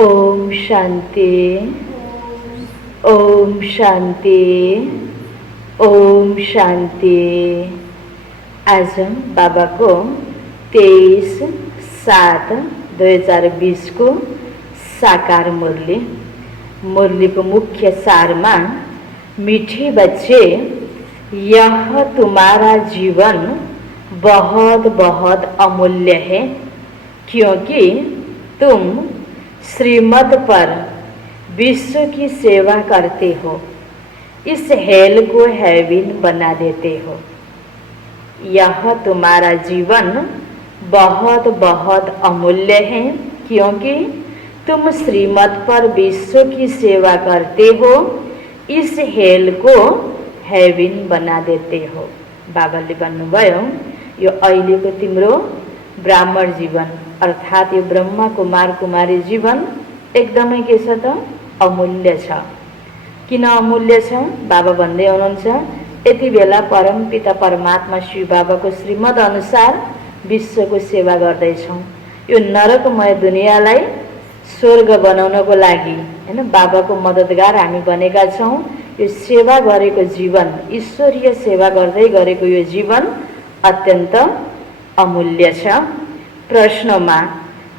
ओम शांति। ओम शांति। ओम शांति। आज बाबा को 23/7/2020 को साकार मुरली। मुरली को मुख्य सार में, मीठे बच्चे, यह तुम्हारा जीवन बहुत बहुत अमूल्य है, क्योंकि तुम श्रीमत पर विश्व की सेवा करते हो। इस हेल को हेवन बना देते हो। यह तुम्हारा जीवन बहुत बहुत अमूल्य है, क्योंकि तुम श्रीमत पर विश्व की सेवा करते हो। इस हेल को हेवन बना देते हो। बाबाले भन्नुभयो, यो अहिलेको तिम्रो ब्राह्मण जीवन अर्थात यो ब्रह्मा कुमार कुमारी जीवन एकदमै के छ त अमूल्य छ। किन अमूल्य छ? बाबा भन्दै हुनुहुन्छ, यति बेला परमपिता परमात्मा शिव बाबाको श्रीमत अनुसार विश्वको सेवा गर्दैछौँ। यो नरकमय दुनियाँलाई स्वर्ग बनाउनको लागि हैन बाबाको मद्दतगार हामी बनेका छौँ। यो सेवा गरेको जीवन, ईश्वरीय सेवा गर्दै गरेको यो जीवन अत्यन्त अमूल्य छ। प्रश्नमा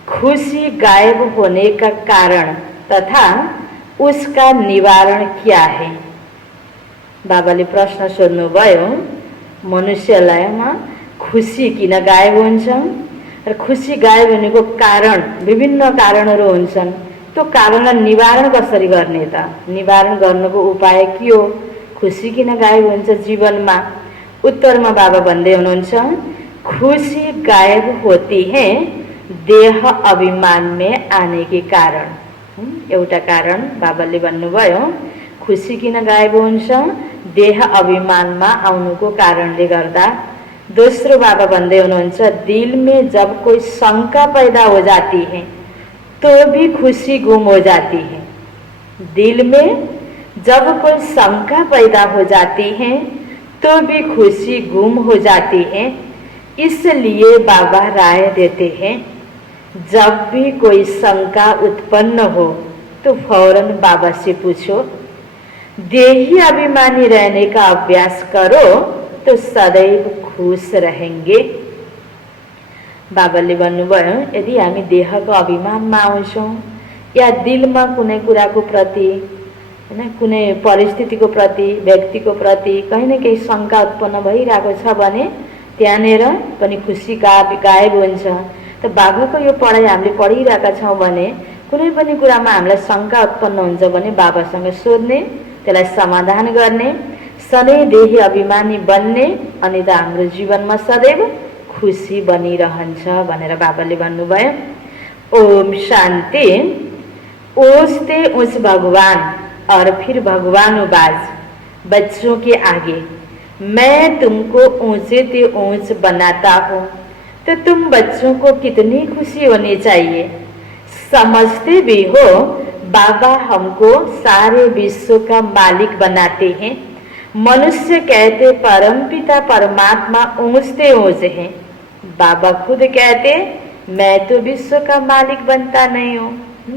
खुशी गायब होने का कारण तथा उसका निवारण क्या है? बाबाले प्रश्न सोध्नुभयो, मनुष्यलाई खुशी किन गायब हुन्छ र खुशी गायब हुनेको कारण विभिन्न कारणहरू हुन्छन्। त्यो कारणलाई निवारण कसरी गर्ने त? निवारण गर्नुको उपाय के हो? खुशी किन गायब हुन्छ जीवनमा? उत्तरमा बाबा भन्दै हुनुहुन्छ, खुशी गायब होती है देह अभिमान में आने के कारण। एउटा कारण बाबाले भन्नुभयो, खुशी किन गायब हुन्छ? देह अभिमानमा आउनुको कारणले गर्दा। दोस्रो बाबा भन्दै हुनुहुन्छ, दिल में जब कोई शंका पैदा हो जाती है तो भी खुशी गुम हो जाती है। दिल में जब कोई शंका पैदा हो जाती है तो भी खुशी गुम हो जाती है। इसलिए बाबा राय देते हैं, जब भी कोई शंका उत्पन्न हो तो फौरन बाबा से पूछो। देही अभिमानी रहने का अभ्यास करो तो सदैव खुश रहेंगे। बाबाले भन्नुभयो, यदि हामी देहको अभिमानमा आउँछौँ या दिलमा कुनै कुराको प्रति हैन कुनै परिस्थितिको प्रति व्यक्तिको प्रति कहीँ न केही शंका उत्पन्न भइरहेको छ भने त्यहाँनेर पनि खुशी गायब हुन्छ। त बाबाको यो पढाइ हामीले पढिरहेका छौँ भने कुनै पनि कुरामा हामीलाई शंका उत्पन्न हुन्छ भने बाबासँग सोध्ने, त्यसलाई समाधान गर्ने, सधैँ देही अभिमानी बन्ने, अनि त हाम्रो जीवनमा सदैव खुशी बनिरहन्छ भनेर बाबाले भन्नुभयो। ओम शांति। ऊंचते ऊंच भगवान और फिर भगवानुबाज बच्चों के आगे मैं तुमको ऊंचे ते ऊंच बनाता हूँ, तो तुम बच्चों को कितनी खुशी होनी चाहिए। समझते भी हो बाबा हमको सारे विश्व का मालिक बनाते हैं। मनुष्य कहते परमपिता परमात्मा ऊंचते ऊंच हैं। बाबा खुद कहते मैं तो विश्व का मालिक बनता नहीं हूँ।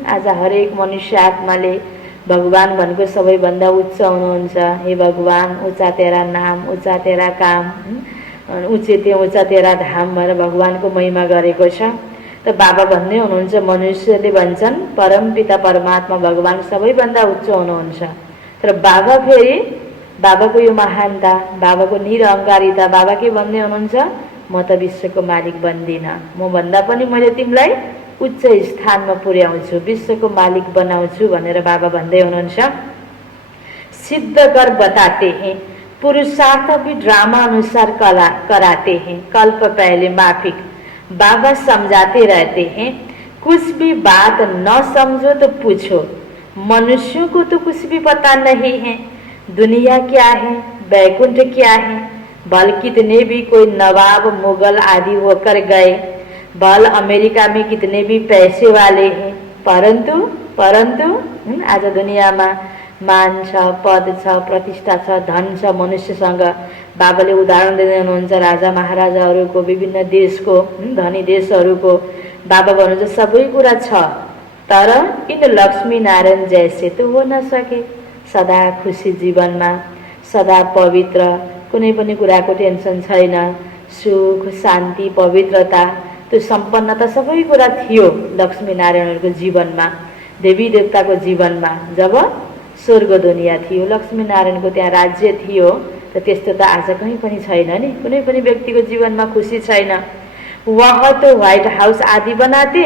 आज हरेक मनुष्य आत्माले भगवान भनेको सबैभन्दा उच्च हुनुहुन्छ। हे भगवान, ऊंचा तेरा नाम, ऊंचा तेरा काम, ऊंचे ते ऊंचा तेरा धाम भनेर भगवानको महिमा गरेको छ। त बाबा भन्दै हुनुहुन्छ, मनुष्यले भन्छन् परमपिता परमात्मा भगवान सबैभन्दा उच्च हुनुहुन्छ। तर बाबा फेरि बाबाको यो महानता, बाबाको निरहङ्कारिता, बाबा के भन्दै हुनुहुन्छ, म त विश्वको मालिक बन्दिनँ, म भन्दा पनि मैले तिमीलाई उच्च स्थानमा पुर्याउँछु, विश्वको मालिक बनाउँछु भनेर बाबा भन्दै हुनुहुन्छ। सिद्ध कर बताते हैं, पुरुषार्थ भी ड्रामा अनुसार कराते हैं। कल्प पहले माफिक बाबा समझाते रहते हैं, कुछ भी बात न समझो तो पूछो। मनुष्यों को तो कुछ भी पता नहीं है, दुनिया क्या है, बैकुंठ क्या है। भल कितने भी कोई नवाब मुगल आदि होकर गए, भल अमेरिका में कितने भी पैसे वाले हैं, परंतु आज दुनियाँमा मान छ, पद छ, प्रतिष्ठा छ, धन छ मनुष्यसँग। बाबाले उदाहरण दिँदै हुनुहुन्छ राजा महाराजाहरूको, विभिन्न देशको, धनी देशहरूको। बाबा भन्नुहुन्छ सबै कुरा छ, तर इन लक्ष्मी नारायण जैसे तो हो न सके। सदा खुसी जीवनमा, सदा पवित्र, कुनै पनि कुराको टेन्सन छैन, सुख शान्ति पवित्रता त्यो सम्पन्नता सबै कुरा थियो लक्ष्मी नारायणहरूको जीवनमा, देवी देवताको जीवनमा। जब स्वर्ग दुनियाँ थियो, लक्ष्मी नारायणको त्यहाँ राज्य थियो, त त्यस्तो त आज कहीँ पनि छैन नि। कुनै पनि व्यक्तिको जीवनमा खुसी छैन। वह तो व्हाइट हाउस आदि बनाते,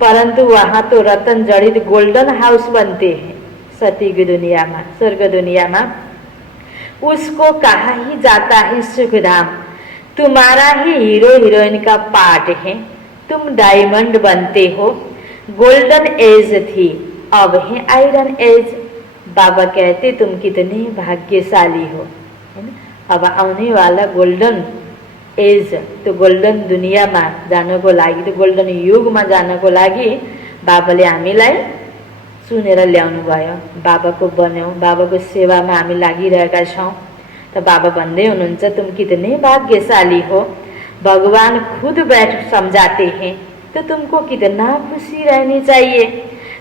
परंतु वहाँ तो रतन जड़ित गोल्डन हाउस बनते हैं। सती की दुनिया में, स्वर्ग दुनिया में उसको कहा ही जाता है सुखधाम। तुम्हारा ही हीरो हीरोइन का पार्ट है, तुम डायमंड बनते हो। गोल्डन एज थी, अब है आयरन एज। बाबा कहते तुम कितने भाग्यशाली हो। अब आने वाला गोल्डन एज, त्यो गोल्डन दुनियाँमा जानको लागि, त्यो गोल्डन युगमा जानको लागि बाबाले हामीलाई चुनेर ल्याउनु भयो। बाबाको बन्यौँ, बाबाको सेवामा हामी लागिरहेका छौँ। त बाबा भन्दै हुनुहुन्छ तुम कितने भाग्यशाली हो, भगवान खुद बैठ समझाते हैं, तो तुमको कितना खुशी रहनी चाहिए।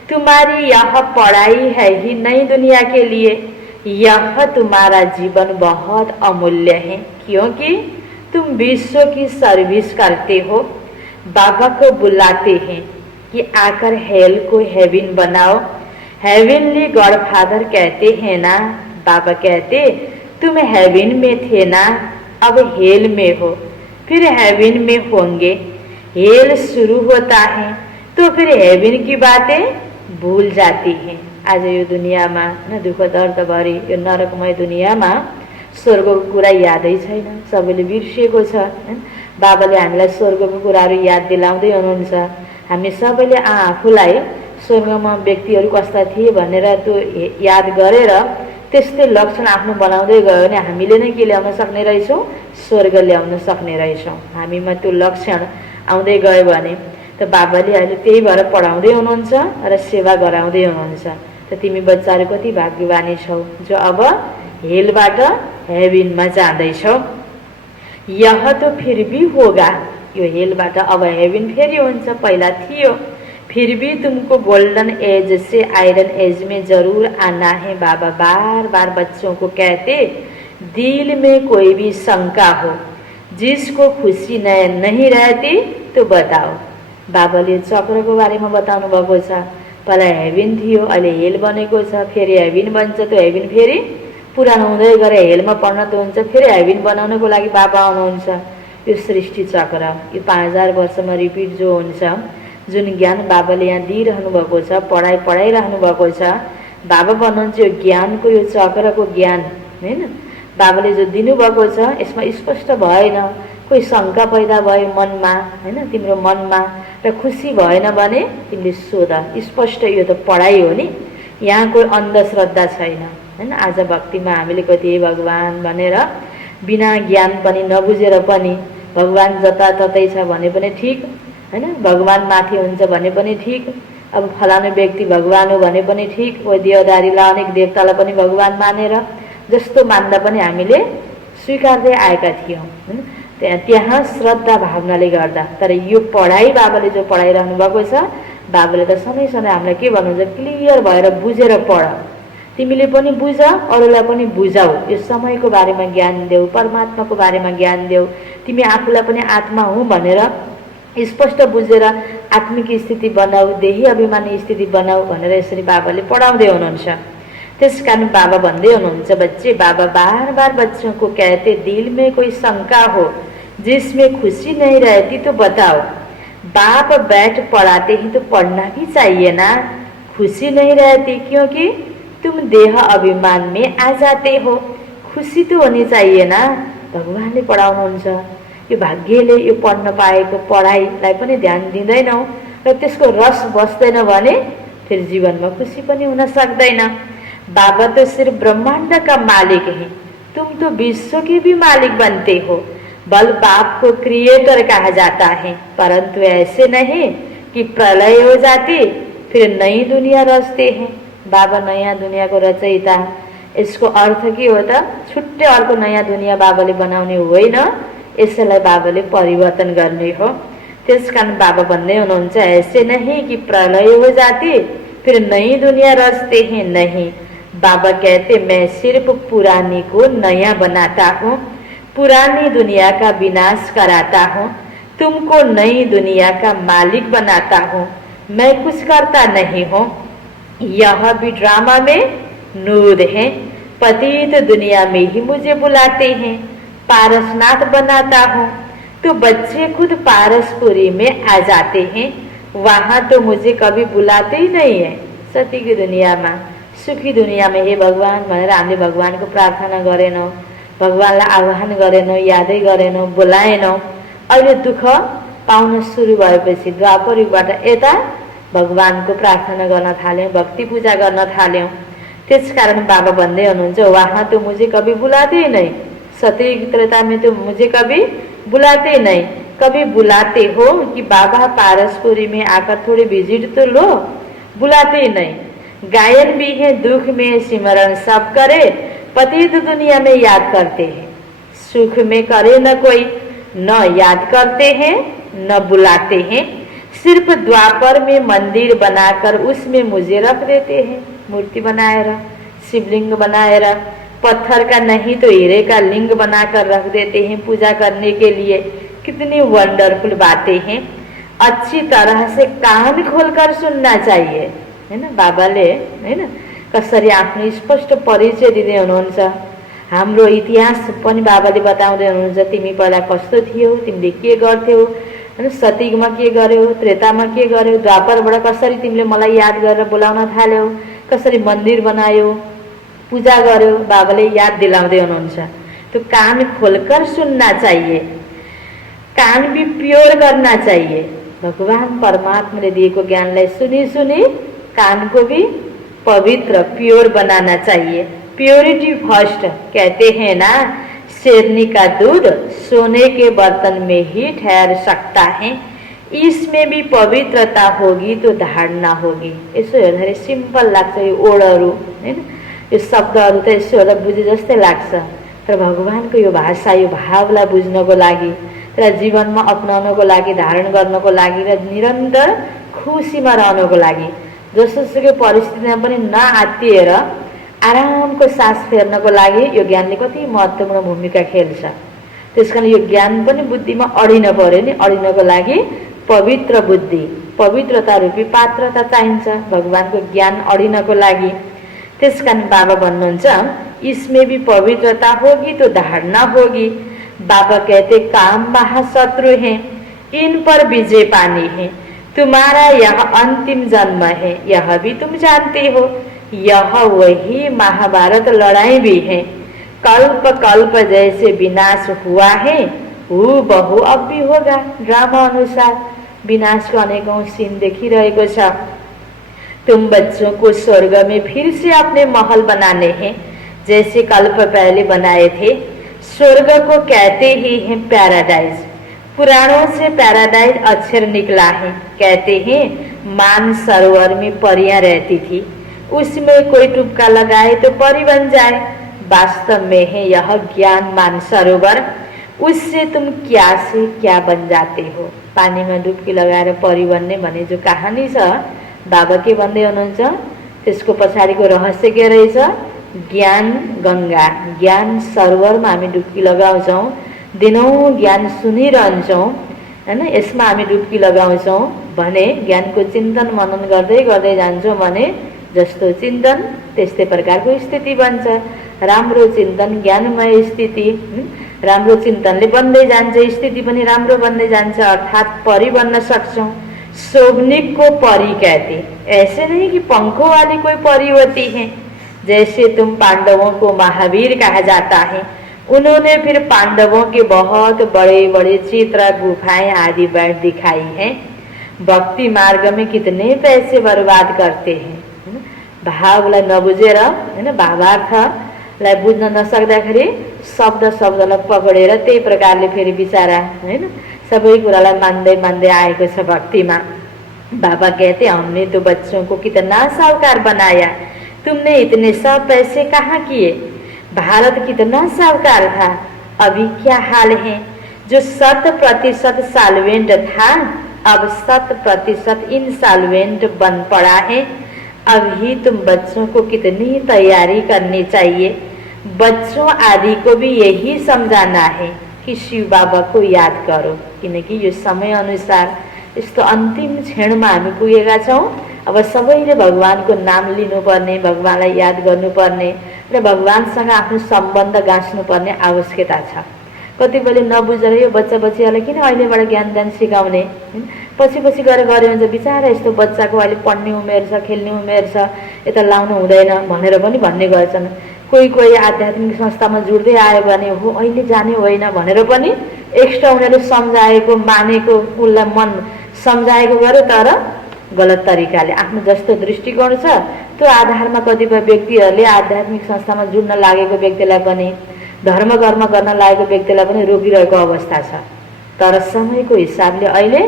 तुम्हारी यह पढ़ाई है ही नई दुनिया के लिए, यह तुम्हारा जीवन बहुत अमूल्य है, क्योंकि तुम विश्व की सर्विस करते हो। बाबा को बुलाते हैं कि आकर हेल को हेवन बनाओ। हेवनली गॉडफादर कहते हैं ना, बाबा कहते तुम हेवन में थे ना, अब हेल में हो, फिर हेवन में होंगे। हेल शुरू होता है तो फिर हेवन की बातें भूल जाती हैं। आज यो दुनियाँमा न दुःख दर्द भरी यो नरकमय दुनियाँमा स्वर्गको कुरा यादै छैन, सबैले बिर्सिएको छ। बाबाले हामीलाई स्वर्गको कुराहरू याद दिलाउँदै हुनुहुन्छ। हामी सबैले आफूलाई स्वर्गमा व्यक्तिहरू कस्ता थिए भनेर त्यो याद गरेर त्यस्तै लक्षण आफ्नो बनाउँदै गयो भने हामीले नै के ल्याउन सक्ने रहेछौँ? स्वर्ग ल्याउन सक्ने रहेछौँ। हामीमा त्यो लक्षण आउँदै गयो भने त बाबाले अहिले त्यही भएर पढाउँदै हुनुहुन्छ र सेवा गराउँदै हुनुहुन्छ। त तिमी बच्चाहरू कति भाग्यवानी छौ जो अब हेलबाट हेविनमा जाँदैछौ। यह तो फिर भी होगा, यो हेलबाट अब हेविन फेरि हुन्छ, पहिला थियो। फिर भी तुमको गोल्डन एज से आयरन एज में जरूर आना है। बाबा बार बार बच्चों को कहते, दिल में कोई भी शंका हो, जिसको खुशी नहीं रहती तो बताओ। बाबाले चक्रको बारेमा बताउनु भएको छ। पहिला हेविन थियो, अहिले हेल बनेको छ, फेरि हेविन बन्छ, त्यो हेविन फेरि पुरानो हुँदै गएर हेलमा परिणत हुन्छ, फेरि हेविन बनाउनको लागि बाबा आउनुहुन्छ। यो सृष्टि चक्र यो 5000 वर्षमा रिपिट जो हुन्छ, जुन ज्ञान बाबाले यहाँ दिइरहनु भएको छ, पढाइरहनु भएको छ, बाबा भन्नुहुन्छ यो ज्ञानको, यो चक्रको ज्ञान हैन, बाबाले जो दिनुभएको छ यसमा स्पष्ट भएन, कोही शङ्का पैदा भयो मनमा हैन, तिम्रो मनमा र खुसी भएन भने तिमीले सोध। स्पष्ट यो त पढाइ हो नि, यहाँ कोही अन्धश्रद्धा छैन हैन। आज भक्तिमा हामीले कति भगवान भनेर बिना ज्ञान पनि नबुझेर पनि भगवान जताततै छ भने पनि ठिक हैन, भगवान माथि हुन्छ भने पनि ठिक, अब फलानु व्यक्ति भगवान हो भने पनि ठिक, कोही देवदारीलाई अनेक देवतालाई पनि भगवान मानेर जस्तो मान्दा पनि हामीले स्वीकार्दै आएका थियौँ हैन। त्यहाँ श्रद्धा भावनाले गर्दा। तर यो पढाइ बाबाले जो पढाइरहनु भएको छ, बाबाले त सधैँ सधैँ हामीलाई के भन्नुहुन्छ, क्लियर भएर बुझेर पढ, तिमीले पनि बुझ, अरूलाई पनि बुझाऊ, यो समयको बारेमा ज्ञान देऊ, परमात्माको बारेमा ज्ञान देऊ, तिमी आफूलाई पनि आत्मा हो भनेर स्पष्ट बुझेर आत्मिक स्थिति बनाऊ, देही अभिमानी स्थिति बनाऊ भनेर यसरी बाबाले पढाउँदै हुनुहुन्छ। त्यसकारण बाबा भन्दै हुनुहुन्छ, बच्चे बाबा बार बार बच्चों को कहते, दिल में कोई शंका हो जिसमें खुशी नहीं रहती तो बताओ। बाप बैठ पढ़ाते ही तो पढ़ना भी चाहिए ना, खुशी नहीं रहती क्योंकि तुम देह अभिमान में आ जाते हो, खुशी तो होनी चाहिए ना। भगवानले पढाउनुहुन्छ, यो भाग्यले यो पढ्न पाएको पढाइलाई पनि ध्यान दिँदैनौ र त्यसको रस बस्दैन भने फिर जीवनमा खुशी पनि हुन सक्दैन। बाबा तो सिर्फ ब्रह्मांड का मालिक है, तुम तो विश्व के भी मालिक बनते हो। बल बाप को क्रिएटर कहा जाता है, परंतु ऐसे नहीं कि प्रलय हो जाती फिर नई दुनिया रचते हैं। बाबा नयाँ दुनियाँको रचयिता, यसको अर्थ के हो त? छुट्टै अर्को नयाँ दुनिया बाबाले बनाउने होइन, यसैलाई बाबाले परिवर्तन गर्ने हो। त्यस कारण बाबा भन्दै हुनुहुन्छ ऐसे नहीं कि प्रलय हो जाती फिर नई दुनिया रचते हैं, नहीं। बाबा कहते मैं सिर्फ पुरानी को नया बनाता हूँ, पुरानी दुनिया का विनाश कराता हूँ, तुमको नई दुनिया का मालिक बनाता हूँ, मैं कुछ करता नहीं हूँ। यह भी ड्रामा में नूर है, पतित दुनिया में ही मुझे बुलाते हैं, पारसनाथ बनाता हूँ तो बच्चे खुद पारसपुरी में आ जाते हैं, वहाँ तो मुझे कभी बुलाते ही नहीं है। सती की दुनिया में, सुखी दुनिया में हे भगवान भनेर हामीले भगवानको प्रार्थना गरेनौँ, भगवानलाई आह्वान गरेनौँ, यादै गरेनौँ, बोलाएनौँ। अहिले दुःख पाउन सुरु भएपछि द्वापर युगबाट यता भगवानको प्रार्थना गर्न थाल्यौँ, भक्ति पूजा गर्न थाल्यौँ। त्यसकारण बाबा भन्दै हुनुहुन्छ वहाँ तो मुझे कभी बुलाते नहीं, सती त्रेता में तो मुझे कभी बुलाते नहीं। कभी बुलाते हो कि बाबा पारसपुरी में आकर थोड़ी विजिट तो लो, बुलाते नहीं। गायन भी है दुख में सिमरन सब करे, पतित दुनिया में याद करते हैं, सुख में करे न कोई, न याद करते हैं न बुलाते हैं। सिर्फ द्वापर में मंदिर बनाकर उसमें मुझे रख देते हैं, मूर्ति बनाएर, शिवलिंग बनाएर, पत्थर का नहीं तो हीरे का लिंग बनाकर रख देते हैं पूजा करने के लिए। कितनी वंडरफुल बातें हैं। अच्छी तरह से कान खोलकर सुनना चाहिए, है ना। बाबाले हैन कसरी आफ्नो स्पष्ट परिचय दिँदै हुनुहुन्छ। हाम्रो इतिहास पनि बाबाले बताउँदै हुनुहुन्छ, तिमी पहिला कस्तो थियौ, तिमीले के गर्थ्यौ, हैन, सतीमा के गर्यौ, त्रेतामा के गर्यौ, द्वापरबाट कसरी तिमीले मलाई याद गरेर बोलाउन थाल्यौ, कसरी मन्दिर बनायौ, पूजा गर्यो, बाबाले याद दिलाउँदै हुनुहुन्छ। तो कान खोलकर सुनना चाहिए, कान भी प्योर करना चाहिए। भगवान परमात्मा ने दिएको ज्ञानलाई सुनी सुनी कान को भी पवित्र प्योर बनाना चाहिए। प्योरिटी फर्स्ट कहते हैं ना, शेरनी का दूध सोने के बर्तन में ही ठहर सकता है, इसमें भी पवित्रता होगी तो धारणा होगी। यसो हेर्दाखेरि सिम्पल लाग्छ यो ओडहरू, हैन, यो शब्दहरू त यसो हेर्दा बुझे जस्तै लाग्छ, तर भगवानको यो भाषा, यो भावलाई बुझ्नको लागि र जीवनमा अपनाउनको लागि, धारण गर्नको लागि र निरन्तर खुसीमा रहनको लागि, जसोसुकै परिस्थितिमा पनि नआत्तिएर आरामको सास फेर्नको लागि यो ज्ञानले कति महत्त्वपूर्ण भूमिका खेल्छ। त्यसकारण यो ज्ञान पनि बुद्धिमा अडिन पर्यो नि। अडिनको लागि पवित्र बुद्धि, पवित्रता रूपी पात्रता चाहिन्छ भगवानको ज्ञान अडिनको लागि। त्यसकारण बाबा भन्नुहुन्छ इसमें भी पवित्रता होगी तो धारणा होगी। बाबा कहते काम महाशत्रु हैं, इन पर विजय पानी है, तुम्हारा यह अंतिम जन्म है, यह भी तुम जानते हो। यह वही महाभारत लड़ाई भी है, कल्प कल्प जैसे विनाश हुआ है बहु अब भी होगा। ड्रामा अनुसार विनाशको अनेकौं सीन देखिरहेको छ। तुम बच्चों को स्वर्ग में फिर से अपने महल बनाने हैं, जैसे कल्प पहले बनाए थे। स्वर्ग को कहते ही हैं पैराडाइज, पुराणों से पैराडाइज अक्षर निकला है। कहते हैं मान सरोवर में परियां रहती थी, उसमें कोई टुपका लगाए तो परी बन जाए। वास्तव में है यह ज्ञान मान सरोवर, उससे तुम क्या से क्या बन जाते हो। पानी में डुबकी लगाएर परी बन्ने भने जो कहानी छ, बाबा के भन्दै हुनुहुन्छ, त्यसको पछाडिको रहस्य के रहेछ? ज्ञान गंगा, ज्ञान सरोवरमा हामी डुबकी लगाउँछौँ, दिनौँ ज्ञान सुनिरहन्छौँ, हैन। यसमा हामी डुबकी लगाउँछौँ भने ज्ञानको चिन्तन मनन गर्दै गर्दै जान्छौँ भने जस्तो चिन्तन त्यस्तै प्रकारको स्थिति बन्छ। राम्रो चिन्तन ज्ञानमय स्थिति, राम्रो चिन्तनले बन्दै जान्छ, स्थिति पनि राम्रो बन्दै जान्छ, अर्थात परी बन्न सक्छौँ। शोभनिक को परी कहते, ऐसे नहीं कि पंखों वाली कोई परी होती है। जैसे तुम पांडवों को महावीर कहा जाता है, उन्होंने फिर पांडवों के बहुत बड़े बड़े चित्र, गुफाएं आदि बैठ दिखाई हैं। भक्ति मार्ग में कितने पैसे बर्बाद करते हैं। भावलाई नबुझेर, हैन, भावार्थलाई बुझ्न नसक्दाखेरि शब्द शब्दलाई पकडेर त्यही प्रकारले फेरि बिचारा, हैन, सबै कुरालाई मान्दै मान्दै आएको छ भक्तिमा। बाबा कहते हमने तो बच्चों को कितना साहूकार बनाया, तुमने इतने सब पैसे कहाँ किए। भारत कितना साहूकार था, अभी क्या हाल है। जो 100% सॉल्वेंट था अब 100% इनसॉल्वेंट बन पड़ा है। अभी तुम बच्चों को कितनी तैयारी करनी चाहिए। बच्चों आदि को भी यही समझाना है कि शिव बाबा को याद करो, किनकि यो समय अनुसार यस्तो अन्तिम क्षणमा हामी पुगेका छौँ। अब सबैले भगवानको नाम लिनुपर्ने, भगवानलाई याद गर्नुपर्ने र भगवानसँग आफ्नो सम्बन्ध गाँच्नुपर्ने आवश्यकता छ। कतिपयले नबुझेर यो बच्चा बच्चीहरूलाई किन अहिलेबाट ज्ञान सिकाउने, पछि पछि गएर गऱ्यो भने बिचारा यस्तो बच्चाको अहिले पढ्ने उमेर छ, खेल्ने उमेर छ, यता लाउनु हुँदैन भनेर पनि भन्ने गर्छन्। कोही कोही आध्यात्मिक संस्थामा जुड्दै आयो भने हो अहिले जाने होइन भनेर पनि एक्स्ट्रा उनीहरूले सम्झाएको मानेको उसलाई मन सम्झाएको गर्यो, तर गलत तरिकाले आफ्नो जस्तो दृष्टिकोण छ त्यो आधारमा कतिपय व्यक्तिहरूले आध्यात्मिक संस्थामा जुड्न लागेको व्यक्तिलाई पनि, धर्म कर्म गर्न लागेको व्यक्तिलाई पनि रोकिरहेको अवस्था छ। तर समयको हिसाबले अहिले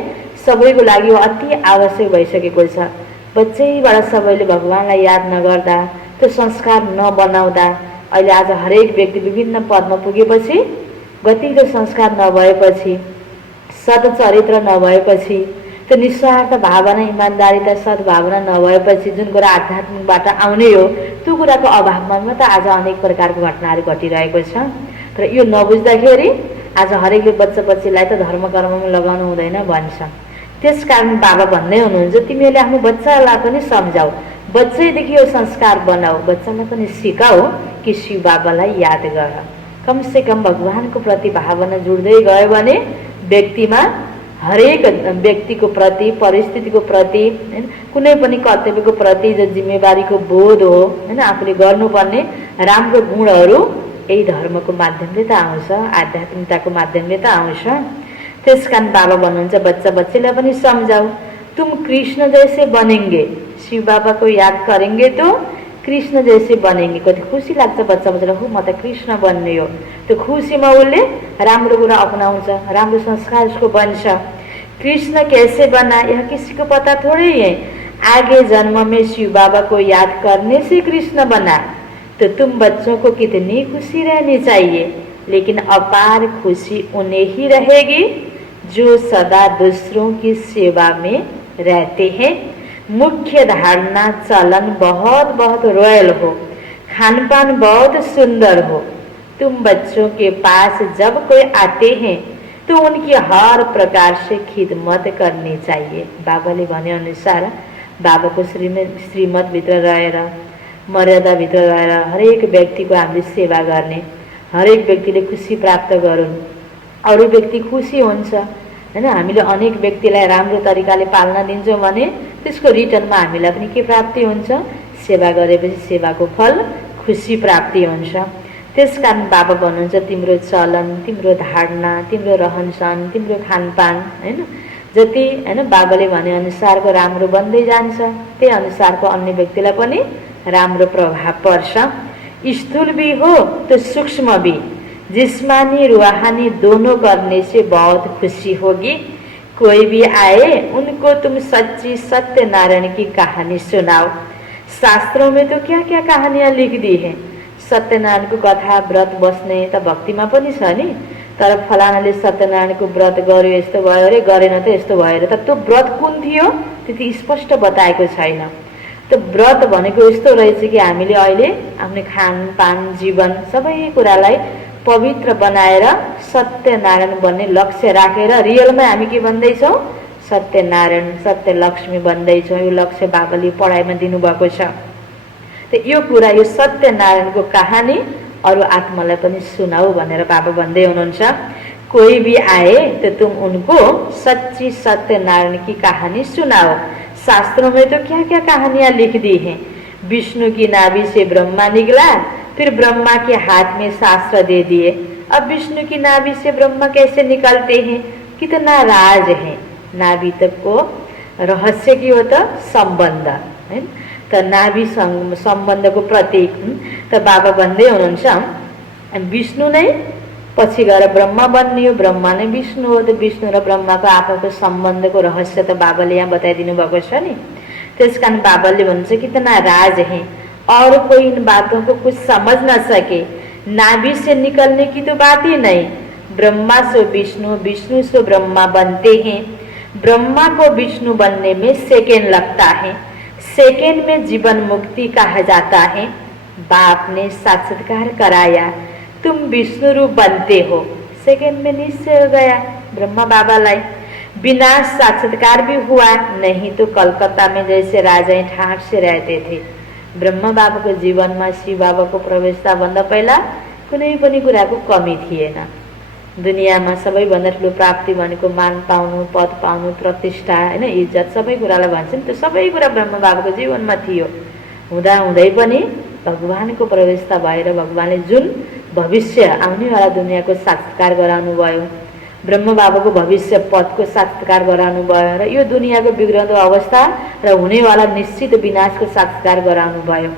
सबैको लागि यो अति आवश्यक भइसकेको छ। बच्चैबाट सबैले भगवानलाई याद नगर्दा, त्यो संस्कार नबनाउँदा अहिले आज हरेक व्यक्ति विभिन्न पदमा पुगेपछि, गतिलो संस्कार नभएपछि, सद्चरित्र नभएपछि, त्यो निस्वार्थ भावना, इमान्दारिता, सद्भावना नभएपछि जुन कुरा आध्यात्मिकबाट आउने हो त्यो कुराको अभावमा मात्र आज अनेक प्रकारको घटनाहरू घटिरहेको छ। तर यो नबुझ्दाखेरि आज हरेकले बच्चा बच्चीलाई त धर्म कर्ममा लगाउनु हुँदैन भन्छ। त्यसकारण बाबा भन्दै हुनुहुन्छ तिमीहरूले आफ्नो बच्चालाई पनि सम्झाऊ, बच्चैदेखि यो संस्कार बनाऊ, बच्चालाई पनि सिकाऊ कि शिव बाबालाई याद गर। कमसे कम भगवानको प्रति भावना जुड्दै गयो भने व्यक्तिमा, हरेक व्यक्तिको प्रति, परिस्थितिको प्रति, कुनै पनि कर्तव्यको प्रति जो जिम्मेवारीको बोध हो, आफूले गर्नुपर्ने राम्रो गुणहरू यही धर्मको माध्यमले त आउँछ, आध्यात्मिकताको माध्यमले त आउँछ। त्यसकारण बाबा भन्नुहुन्छ बच्चा बच्चीलाई पनि सम्झाऊ, तुम कृष्ण जैसे बनेंगे, शिव बाबा को याद करेंगे तो कृष्ण जैसे बनेंगे। कति खुसी लाग्छ बच्चा बच्चालाई, हो म त कृष्ण बन्ने हो। त्यो खुसीमा उसले राम्रो कुरा अपनाउँछ, राम्रो संस्कार उसको बन्छ। कृष्ण कैसे बना यह किसी को पता थोड़ी है, आगे जन्म में शिव बाबा को याद करने से कृष्ण बना। तो तुम बच्चों को कितनी खुशी रहनी चाहिए, लेकिन अपार खुशी उन्हें ही रहेगी जो सदा दूसरों की सेवा में रहते हैं। मुख्य धारणा चलन बहुत बहुत रॉयल हो, खान पान बहुत सुंदर हो। तुम बच्चों के पास जब कोई आते हैं तो उनकी हर प्रकार से खिदमत करनी चाहिए। बाबाले भने अनुसार बाबाको श्रीमतभित्र रहेर, मर्यादाभित्र रहेर हरेक व्यक्तिको हामीले सेवा गर्ने, हरेक व्यक्तिले खुसी प्राप्त गरून्, अरू व्यक्ति खुसी हुन्छ हैन। हामीले अनेक व्यक्तिलाई राम्रो तरिकाले पाल्न दिन्छौँ भने त्यसको रिटर्नमा हामीलाई पनि के प्राप्ति हुन्छ, सेवा गरेपछि सेवाको फल खुसी प्राप्ति हुन्छ। त्यसकारण बाबा भन्नुहुन्छ तिम्रो चलन, तिम्रो धारणा, तिम्रो रहनसहन, तिम्रो खानपान हैन, जति हैन बाबाले भने अनुसारको राम्रो बन्दै जान्छ त्यही अनुसारको अन्य व्यक्तिलाई पनि राम्रो प्रभाव पर्छ। स्थूल भी हो तो सूक्ष्म भी, जिस्मानी रूहानी दोनों करने से बहुत खुशी होगी। कोई भी आए उनको तुम सच्ची सत्यनारायण की कहानी सुनाओ। शास्त्रों में तो क्या क्या कहानियां लिख दी है। सत्यनारायणको कथा व्रत बस्ने त भक्तिमा पनि छ नि, तर फलानाले सत्यनारायणको व्रत गर्यो यस्तो भयो रे, गरेन त यस्तो भयो रे, त त्यो व्रत कुन थियो त्यति स्पष्ट बताएको छैन। त्यो व्रत भनेको यस्तो रहेछ कि हामीले अहिले आफ्नो खानपान, जीवन सबै कुरालाई पवित्र बनाएर सत्यनारायण बन्ने लक्ष्य राखेर रियलमा हामी के भन्दैछौँ, सत्यनारायण, सत्यलक्ष्मी बन्दैछौँ। यो लक्ष्य बाबाले पढाइमा दिनुभएको छ। त यो कुरा, यो सत्यनारायणको कहानी अरू आत्मालाई पनि सुनाऊ भनेर बाबा भन्दै हुनुहुन्छ। कोई भी आए तो तुम उनको सच्ची सत्यनारायण की कहानी सुनाओ। शास्त्रों में तो क्या क्या कहानियां लिख दी हैं। विष्णु की नाभि से ब्रह्मा निकला, फिर ब्रह्मा के हाथ में शास्त्र दे दिए। अब विष्णु की नाभि से ब्रह्मा कैसे निकलते हैं, कितना राज है। नाभि तक को रहस्य के हो त सम्बन्ध है, त नाभि सम्बन्धको प्रतीक। त बाबा भन्दै हुनुहुन्छ विष्णु नै पछि गएर ब्रह्मा बन्ने हो, ब्रह्मा नै विष्णु हो। त विष्णु र ब्रह्माको आपसको सम्बन्धको रहस्य त बाबाले यहाँ बताइदिनु भएको छ नि। त्यसकारण बाबाले भन्छ कितना राज है और कोई इन बातों को कुछ समझ न सके। नाभि से निकलने की तो बात ही नहीं, ब्रह्मा से विष्णु, विष्णु से ब्रह्मा बनते हैं। ब्रह्मा को विष्णु बनने में सेकेंड लगता है, सेकेंड में जीवन मुक्ति कहा जाता है। बाप ने साक्षात्कार कराया, तुम विष्णु रूप बनते हो, सेकेंड में निश्चय हो गया ब्रह्मा बाबा लाई। विनाश साक्षात्कार भी हुआ, नहीं तो कलकत्ता में जैसे राजा ठाट से रहते थे। ब्रह्मा बाबा को जीवन में शिव बाबा को प्रवेशता भन्दा पहिला कुनै पनि कुराको कमी थिएन। दुनियाँमा सबैभन्दा ठुलो प्राप्ति भनेको मान पाउनु, पद पाउनु, प्रतिष्ठा, हैन, इज्जत, सबै कुरालाई भन्छन्। त्यो सबै कुरा ब्रह्मा बाबाको जीवनमा थियो। हुँदा हुँदै पनि भगवानको प्रवेशता भएर भगवानले जुन भविष्य आउनेवाला दुनियाँको साक्षात्कार गराउनु भयो, ब्रह्म बाबाको भविष्य पदको साक्षात्कार गराउनु भयो र यो दुनियाँको बिग्रदो अवस्था र हुनेवाला निश्चित विनाशको साक्षात्कार गराउनु भयो।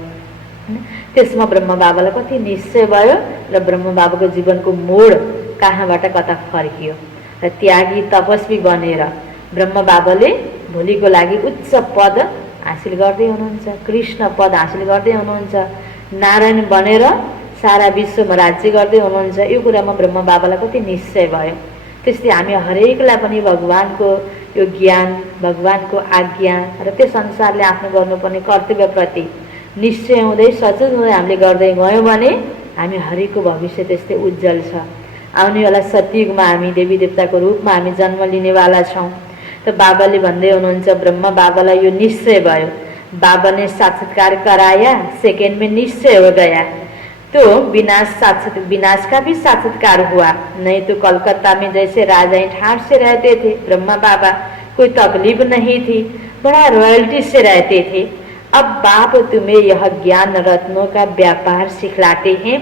त्यसमा ब्रह्म बाबालाई कति निश्चय भयो र ब्रह्म बाबाको जीवनको मोड कहाँबाट कता फर्कियो र त्यागी तपस्वी बनेर ब्रह्म बाबाले भोलिको लागि उच्च पद हासिल गर्दै हुनुहुन्छ, कृष्ण पद हासिल गर्दै हुनुहुन्छ, नारायण बनेर सारा विश्वमा राज्य गर्दै हुनुहुन्छ। यो कुरामा ब्रह्म बाबालाई कति निश्चय भयो। त्यस्तै हामी हरेकलाई पनि भगवानको यो ज्ञान, भगवानको आज्ञा र त्यस अनुसारले आफ्नो गर्नुपर्ने कर्तव्यप्रति निश्चय हुँदै सचेत हुँदै हामीले गर्दै गयौँ भने हामी हरेकको भविष्य त्यस्तै उज्जवल छ। आउनेवाला सतयुगमा हामी देवी देवताको रूपमा हामी जन्म लिनेवाला छौँ। त बाबाले भन्दै हुनुहुन्छ, ब्रह्मा बाबालाई यो निश्चय भयो, बाबा ने साक्षात्कार कराया, सेकेंड में निश्चय हो गया। तो विनाश का भी साक्षात्कार हुआ, नहीं तो कलकत्ता में जैसे राजा ठाट से रहते थे ब्रह्मा बाबा, कोई तकलीफ नहीं थी, बड़ा रॉयल्टी से रहते थे। अब बाप तुम्हें यह ज्ञान रत्नों का व्यापार सिखलाते हैं,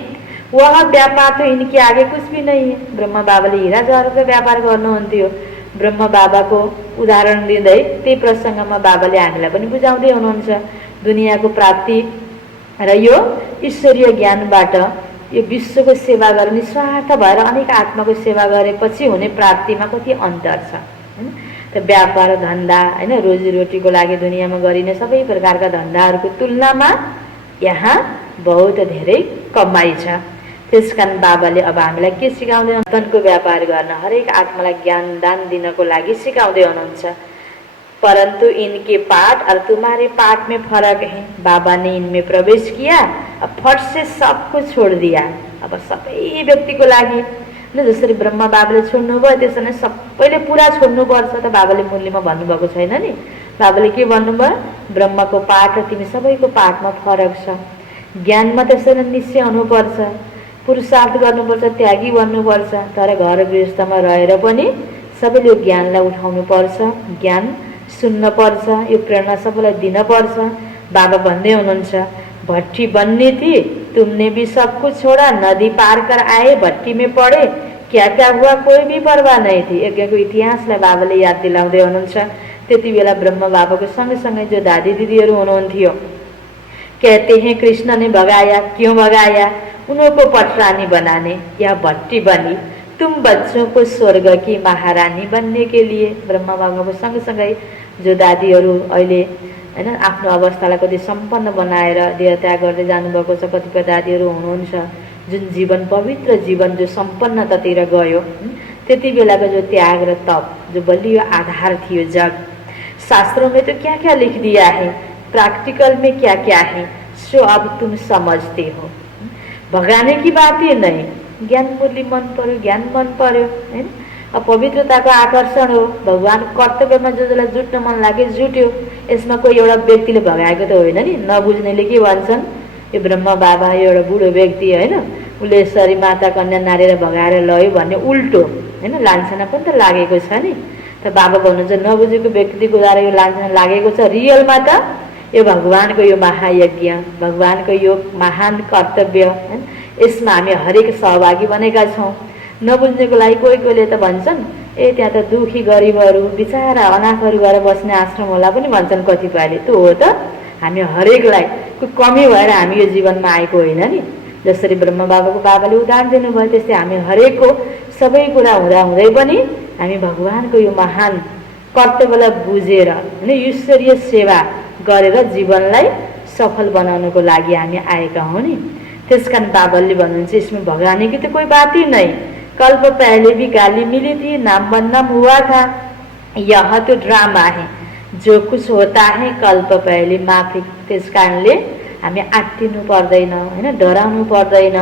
वह व्यापार तो इनके आगे कुछ भी नहीं है। ब्रह्मा बाबाले हीरा जवाहरको व्यापार गर्नुहुन्थ्यो। ब्रह्म बाबाको उदाहरण दिँदै त्यही प्रसङ्गमा बाबाले हामीलाई पनि बुझाउँदै हुनुहुन्छ। दुनियाँको प्राप्ति र यो ईश्वरीय ज्ञानबाट यो विश्वको सेवा गर्ने निस्वार्थ भएर अनेक आत्माको सेवा गरेपछि हुने प्राप्तिमा कति अन्तर छ, हैन। त व्यापार धन्दा, हैन, रोजीरोटीको लागि दुनियाँमा गरिने सबै प्रकारका धन्दाहरूको तुलनामा यहाँ बहुत धेरै कमाइ छ। त्यसकारण बाबाले अब हामीलाई के सिकाउँदै हुनुहुन्छ? धनको व्यापार गर्न, हरेक आत्मालाई ज्ञान दान दिनको लागि सिकाउँदै हुनुहुन्छ। परंतु इनके पाठ और तुम्हारे पाठ में फर्क है। बाबा ने इनमें प्रवेश किया, अब फट से सब कुछ छोड़ दिया। अब सबै व्यक्तिको लागि न जसरी ब्रह्मा बाबाले छोड्नुभयो त्यसरी सबैले पुरा छोड्नुपर्छ त बाबाले मुरलीमा भन्नुभएको छैन नि। बाबाले के भन्नुभयो? ब्रह्मको पाठ र तिमी सबैको पाठमा फरक छ। ज्ञानमा त्यसरी निश्चय हुनुपर्छ, पुरुषार्थ गर्नुपर्छ, त्यागी बन्नुपर्छ। तर घर गृहस्थमा रहेर पनि सबैले यो ज्ञानलाई उठाउनुपर्छ, ज्ञान सुन्न पर्छ, यो प्रेरणा सबैलाई दिन पर्छ। बाबा भन्दै हुनुहुन्छ, भट्टी बन्नी थी, तुमने भी सब कुछ छोड़ा, नदी पार कर आए, भट्टी में पड़े, क्या क्या हुआ कोई भी परवाह नहीं थी। यज्ञको इतिहासलाई बाबाले याद दिलाउँदै हुनुहुन्छ। त्यति बेला ब्रह्म बाबाको सँगसँगै जो दादी दिदीहरू हुनुहुन्थ्यो, कहते हैं कृष्ण ने भगाया, क्यों भगाया? उनको पटरानी बनाने या भट्टी बनी, तुम बच्चों को स्वर्ग की महारानी बनने के लिए। ब्रह्मा बाबाको सँगसँगै जो दादीहरू अहिले हैन आफ्नो अवस्थालाई कति सम्पन्न बनाएर देहत्याग गर्दै जानुभएको छ, कतिपय दादीहरू हुनुहुन्छ जुन जीवन पवित्र जीवन जो सम्पन्नतातिर गयो। त्यति बेलाको जो त्याग र तप, जो बलियो आधार थियो जग, शास्त्रों में तो क्या क्या लिख दिया है, प्रैक्टिकल में क्या क्या है, सो अब तुम समझते हो। भगाने की बात ही नहीं, ज्ञान मुरली मन पर्यो, ज्ञान मन पर्यो, हैन। अब पवित्रताको आकर्षण हो, भगवान कर्तव्यमा जो जसलाई जुट्न मन लाग्यो जुट्यो। यसमा कोही एउटा व्यक्तिले भगाएको त होइन नि। नबुझ्नेले के भन्छन्, यो ब्रह्म बाबा एउटा बुढो व्यक्ति होइन, उसले यसरी माता कन्या नारेर भगाएर लयो भन्ने उल्टो, होइन, लान्छना पनि त लागेको छ नि। त बाबा भन्नुहुन्छ नबुझेको व्यक्तिको द्वारा यो लान्छना लागेको छ। रियलमा त यो भगवानको यो महायज्ञ, भगवानको यो महान कर्तव्य, हैन, यसमा हामी हरेक सहभागी बनेका छौँ। नबुझ्नेको लागि कोही कोहीले त भन्छन् ए त्यहाँ त दुखी गरिबहरू बिचारा अनाथहरू गएर बस्ने आश्रम होला पनि भन्छन् कतिपयले। त्यो हो त, हामी हरेकलाई कोही कमी भएर हामी यो जीवनमा आएको होइन नि। जसरी ब्रह्म बाबाको बाबाले उदाहरण दिनुभयो त्यस्तै हामी हरेकको सबै कुरा हुँदा हुँदै पनि हामी भगवानको यो महान कर्तव्यलाई बुझेर, हैन, ईश्वरीय सेवा गरेर जीवनलाई सफल बनाउनको लागि हामी आएका हौँ नि। त्यसकारण बाबाले भन्नुहुन्छ इसमें भगाने की तो कोई बात ही नहीं, कल्प पहले भी गाली मिली थी, नाम बदनाम हुआ था। यह तो ड्रामा है, जो कुछ होता है कल्प पहले माफी। त्यस कारणले हामी आत्तिनु पर्दैन हैन, डराउनु पर्दैन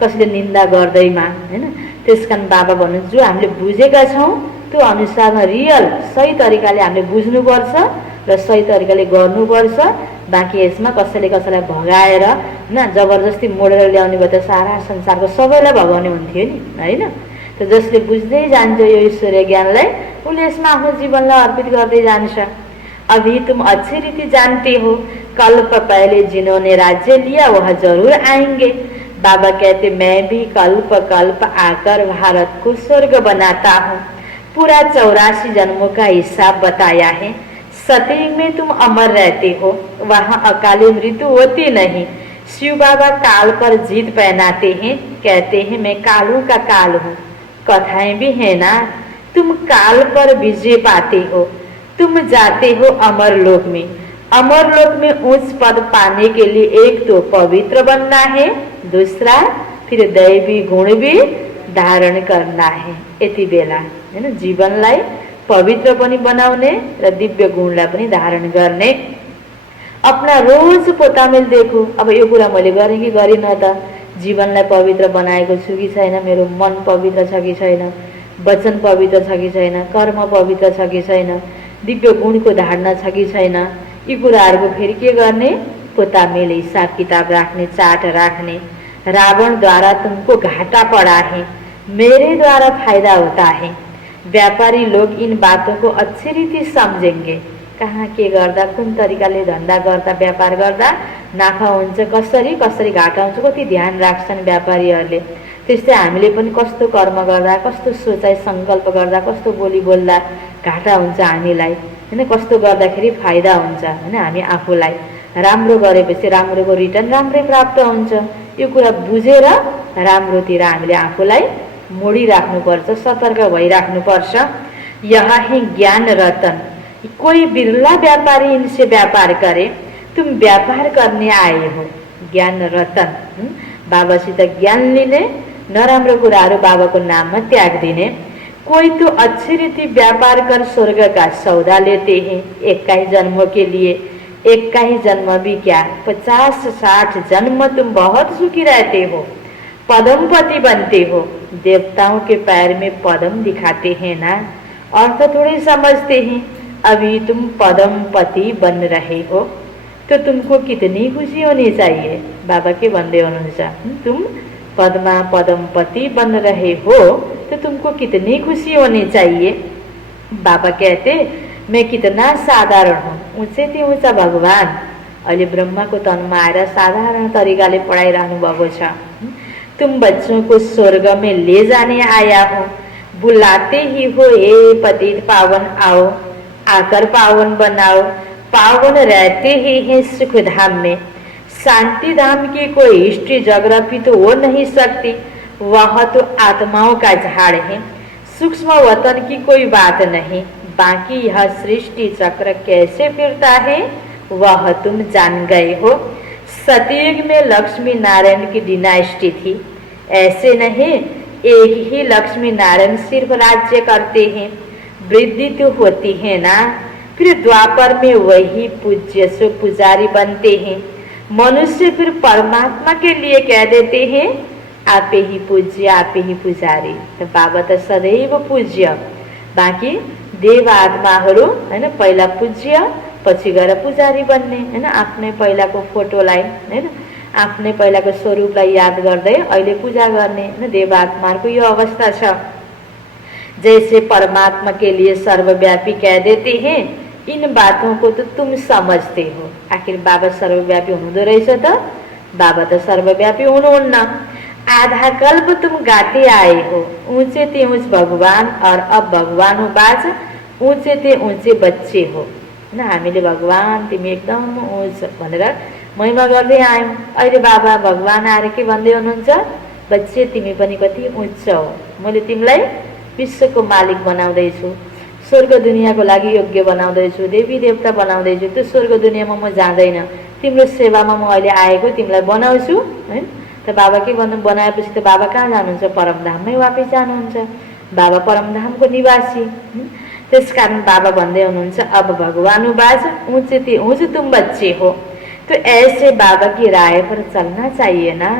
कसैले निन्दा गर्दैमा हैन। त्यसकारण बाबा भन्नुहुन्छ जो हामीले बुझेका छौँ त्यो अनुसारमा रियल सही तरिकाले हामीले बुझ्नुपर्छ र सही तरिकाले गर्नुपर्छ। बाँकी यसमा कसैले कसैलाई भगाएर हैन जबरजस्ती मोडेर ल्याउने भए त सारा संसारको सबैलाई भगाउने हुन्थ्यो नि हैन। त जसले बुझ्दै जान्छ यो ईश्वरीय ज्ञानलाई उसले यसमा आफ्नो जीवनलाई अर्पित गर्दै जान्छ। अभी तुम अच्छी रीति जानते हो, कल्प पहले जिन्होंने राज्य लिया वह जरूर आएंगे। बाबा कहते मैं भी कल्प कल्प आकर भारत को स्वर्ग बनाता हूँ। पूरा 84 जन्मों का हिसाब बताया है। सतयुग में तुम अमर रहते हो, वहाँ अकाली मृत्यु होती नहीं। शिव बाबा काल पर जीत पहनाते हैं, कहते हैं मैं कालों का काल हूँ। कथाएं भी है ना, तुम काल पर विजय पाते हो, तुम जाते हो अमर लोक में। अमर लोक में उच्च पद पाने के लिए एक तो पवित्र बनना है, दूसरा फिर दैवी गुण भी धारण करना है। यति बेला हैन जीवनलाई पवित्र पनि बनाउने र दिव्य गुणलाई पनि धारण गर्ने। अपना रोज पोतामेल देखो, अब यो कुरा मैले गरेँ कि गरिनँ त, जीवनलाई पवित्र बनाएको छु कि छैन, मेरो मन पवित्र छ कि छैन, वचन पवित्र छ कि छैन, कर्म पवित्र छ कि छैन, दिव्य गुणको धारणा छ कि छैन। यी कुराहरूको फेरि के गर्ने, पोतामेल हिसाब किताब राख्ने, चार्ट राख्ने। रावण द्वारा तुमको घाटा पड़ा है, मेरे द्वारा फायदा होता है। व्यापारी लोग इन बातों को अच्छी रीति समझेंगे। कहाँ के गर्दा कुन तरिकाले धन्दा गर्दा व्यापार गर्दा नाफा हुन्छ, कसरी कसरी घाटा हुन्छ, कति ध्यान राख्छन् व्यापारीहरूले। त्यस्तै हामीले पनि कस्तो कर्म गर्दा, कस्तो सोचाइ सङ्कल्प गर्दा, कस्तो बोली बोल्दा घाटा हुन्छ हामीलाई हैन, कस्तो गर्दाखेरि फाइदा हुन्छ हैन। हामी आफूलाई राम्रो गरेपछि राम्रोको रिटर्न राम्रै प्राप्त हुन्छ। यो कुरा बुझेर राम्रोतिर हामीले आफूलाई मोडिराख्नुपर्छ, सतर्क भइराख्नुपर्छ। यह है ज्ञान रतन, कोई बिरला व्यापारी इनसे व्यापार करे, तुम व्यापार करने आए हो। ज्ञान रतन बाबासित ज्ञान लिने, नराम्रो कुराहरू बाबाको नाममा त्याग दिने। कोई तो अच्छी रीति व्यापार कर स्वर्ग का सौदा लेते हैं 21 जन्मों के लिए। 21 जन्म भी क्या, 50-60 जन्म तुम बहुत सुखी रहते हो, पदमपति बनते हो। देवताओं के पैर में पदम दिखाते हैं ना, अर्थ थोड़ी समझते हैं। अभी तुम पदमपति बन रहे हो तो तुमको कितनी खुशी होनी चाहिए। बाबा के भन्दै हुनुहुन्छ, तुम पद्मा पदमपति बन रहे हो तो तुमको कितनी खुशी होनी चाहिए। बाबा कहते मैं कितना साधारण हूँ, ऊँचे ती ऊँचा भगवान अहिले ब्रह्माको तनमा आएर साधारण तरिकाले पढाइरहनु भएको छ। तुम बच्चों को स्वर्ग में ले जाने आया हो, बुलाते ही हो हे पतित पावन आओ, आकर पावन बनाओ। पावन रहते ही हैं सुख धाम में, शांति धाम की कोई हिस्ट्री ज्योग्राफी तो हो नहीं सकती, वह तो आत्माओं का झाड़ है। सूक्ष्म वतन की कोई बात नहीं, बाकी यह सृष्टि चक्र कैसे फिरता है वह तुम जान गए हो। सतयुग में लक्ष्मी नारायण की डिनाइस्टी थी, ऐसे नहीं एक ही लक्ष्मी नारायण सिर्फ राज्य करते हैं, वृद्धि तो होती है ना। फिर द्वापर में वही पूज्य सो पुजारी बनते हैं। मनुष्य फिर परमात्मा के लिए कह देते हैं आपे ही पूज्य आपे ही पुजारी। तो बाबा तो सदैव पूज्य, बाँकी देव आत्माहरू हैन पहिला पूज्य पछि गएर पुजारी बन्ने हैन। आफ्नै पहिलाको फोटोलाई हैन आफ्नै पहिलाको स्वरूपलाई याद गर्दै अहिले पूजा गर्ने हैन। देव आत्माहरूको यो अवस्था छ। जैसे परमात्मा के लिए सर्वव्यापी कह देते हैं, इन बातों को तो तुम समझते हो। आखिर बाबा सर्वव्यापी हुनुहुँदो रहेछ त, बाबा तो सर्वव्यापी हुनुहुन्न। आधा कल्प तुम गाते आए हो, ऊंचे थे ऊंच भगवान और अब भगवान बाज ऊंचे थे ऊंचे बच्चे हो हैन। हामीले भगवान तिमी एकदम ऊंच भनेर महिमा गर्दै आयौँ। अहिले बाबा भगवान आएर के भन्दै हुनुहुन्छ, बच्चे तिमी पनि कति उच्च हो, मैले तिमीलाई विश्वको मालिक बनाउँदैछु, स्वर्ग दुनियाँको लागि योग्य बनाउँदैछु, देवी देवता बनाउँदैछु। त्यो स्वर्ग दुनियाँमा म जाँदैन, तिम्रो सेवामा म अहिले आएको तिमीलाई बनाउँछु है। त त बाबा के बनाएपछि त बाबा कहाँ जानुहुन्छ? परमधाममै वापस जानुहुन्छ। बाबा परमधामको निवासी। त्यसकारण बाबा भन्दै हुनुहुन्छ अब भगवानुवाच ऊँचे ऊँच तुम बच्चे हो, तो ऐसे बाबा की राय पर चलना चाहिए ना।